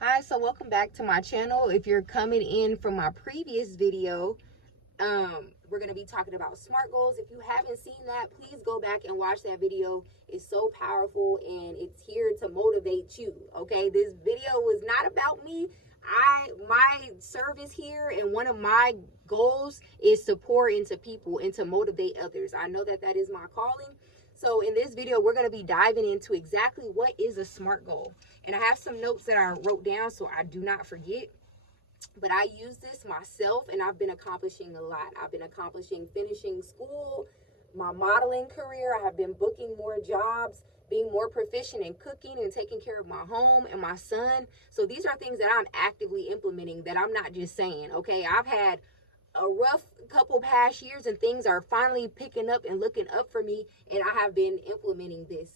Hi, so welcome back to my channel. If you're coming in from my previous video, we're going to be talking about SMART goals. If you haven't seen that, please go back and watch that video. It's so powerful and it's here to motivate you. Okay, this video was not about me. My service here and one of my goals is to pour into people and to motivate others. I know that that is my calling. So in this video, we're going to be diving into exactly what is a SMART goal. And I have some notes that I wrote down so I do not forget. But I use this myself and I've been accomplishing a lot. I've been accomplishing finishing school, my modeling career. I have been booking more jobs, being more proficient in cooking and taking care of my home and my son. So these are things that I'm actively implementing, that I'm not just saying. Okay, I've had a rough couple past years and things are finally picking up and looking up for me, and I have been implementing this,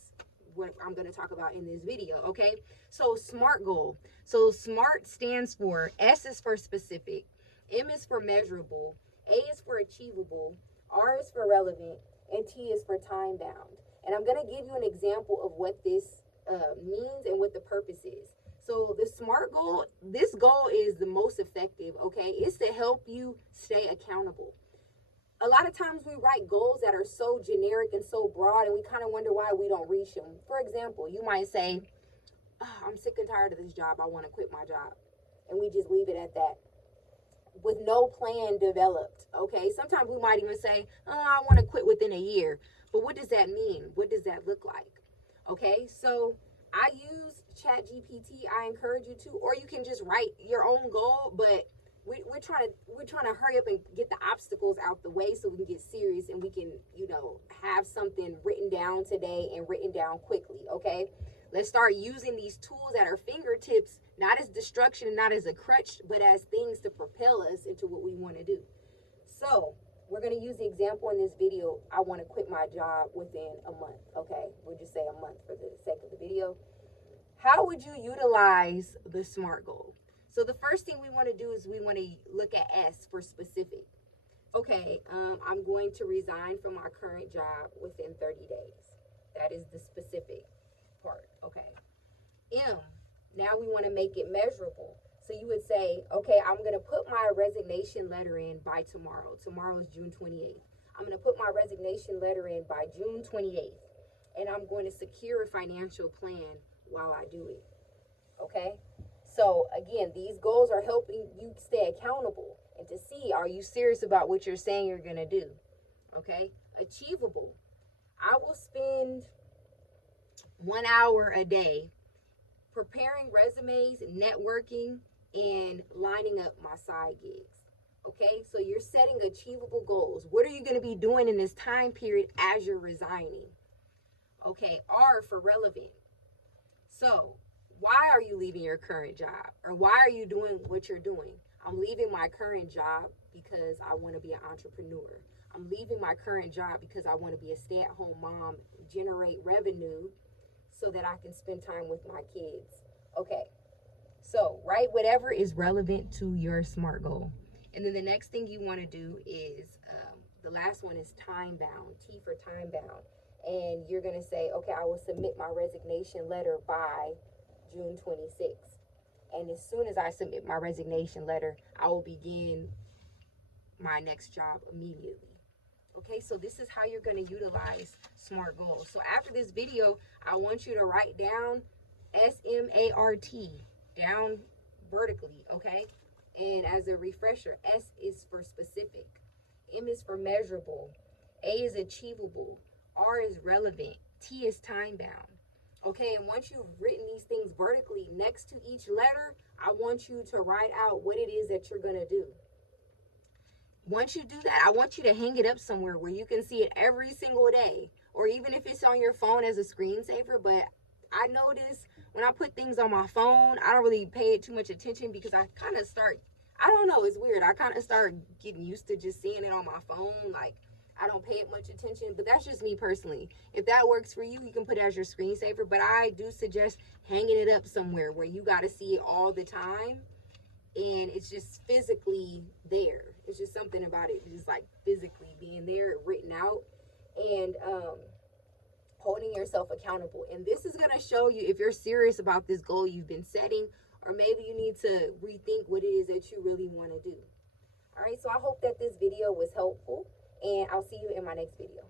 what I'm going to talk about in this video. Okay, so SMART goal. So SMART stands for: S is for specific, M is for measurable, A is for achievable, R is for relevant, and T is for time bound. And I'm going to give you an example of what this means and what the purpose is. So the SMART goal, this goal is the most effective. Okay, it's to help you stay accountable. A lot of times we write goals that are so generic and so broad, and we kind of wonder why we don't reach them. For example, you might say, oh, I'm sick and tired of this job, I want to quit my job, and we just leave it at that with no plan developed. Okay, sometimes we might even say, oh, I want to quit within a year. But what does that mean? What does that look like? Okay, so I use Chat GPT. I encourage you to, or you can just write your own goal. But we're trying to hurry up and get the obstacles out the way so we can get serious and we can have something written down today and written down quickly. Okay, let's start using these tools at our fingertips, not as destruction, not as a crutch, but as things to propel us into what we want to do. So we're going to use the example in this video. I want to quit my job within a month. Okay, we'll just say a month for the sake of the video. How would you utilize the SMART goal? So the first thing we want to do is we want to look at S for specific. Okay, I'm going to resign from my current job within 30 days. That is the specific part. Okay. M, now we want to make it measurable. So you would say, okay, I'm going to put my resignation letter in by tomorrow. Tomorrow is June 28th. I'm going to put my resignation letter in by June 28th. And I'm going to secure a financial plan while I do it. Okay? So again, these goals are helping you stay accountable and to see, are you serious about what you're saying you're going to do? Okay? Achievable. I will spend 1 hour a day preparing resumes, networking, and lining up my side gigs. Okay, so you're setting achievable goals. What are you going to be doing in this time period as you're resigning? Okay, R for relevant. So, why are you leaving your current job? Or why are you doing what you're doing? I'm leaving my current job because I want to be an entrepreneur. I'm leaving my current job because I want to be a stay-at-home mom, generate revenue so that I can spend time with my kids. Okay, so write whatever is relevant to your SMART goal. And then the next thing you want to do is the last one is time bound, T for time bound. And you're going to say, okay, I will submit my resignation letter by June 26th. And as soon as I submit my resignation letter, I will begin my next job immediately. Okay, so this is how you're going to utilize SMART goals. So after this video, I want you to write down SMART down vertically, okay? And as a refresher, S is for specific, M is for measurable, A is achievable, R is relevant, T is time bound. Okay, and once you've written these things vertically next to each letter, I want you to write out what it is that you're going to do. Once you do that, I want you to hang it up somewhere where you can see it every single day, or even if it's on your phone as a screensaver. But I notice when I put things on my phone, I don't really pay it too much attention because I kind of start, I don't know, it's weird. I kind of start getting used to just seeing it on my phone. Like, I don't pay it much attention, but that's just me personally. If that works for you, you can put it as your screensaver. But I do suggest hanging it up somewhere where you got to see it all the time and it's just physically there. It's just something about it, just like physically being there, written out, and holding yourself accountable. And this is going to show you if you're serious about this goal you've been setting, or maybe you need to rethink what it is that you really want to do. All right, so I hope that this video was helpful, and I'll see you in my next video.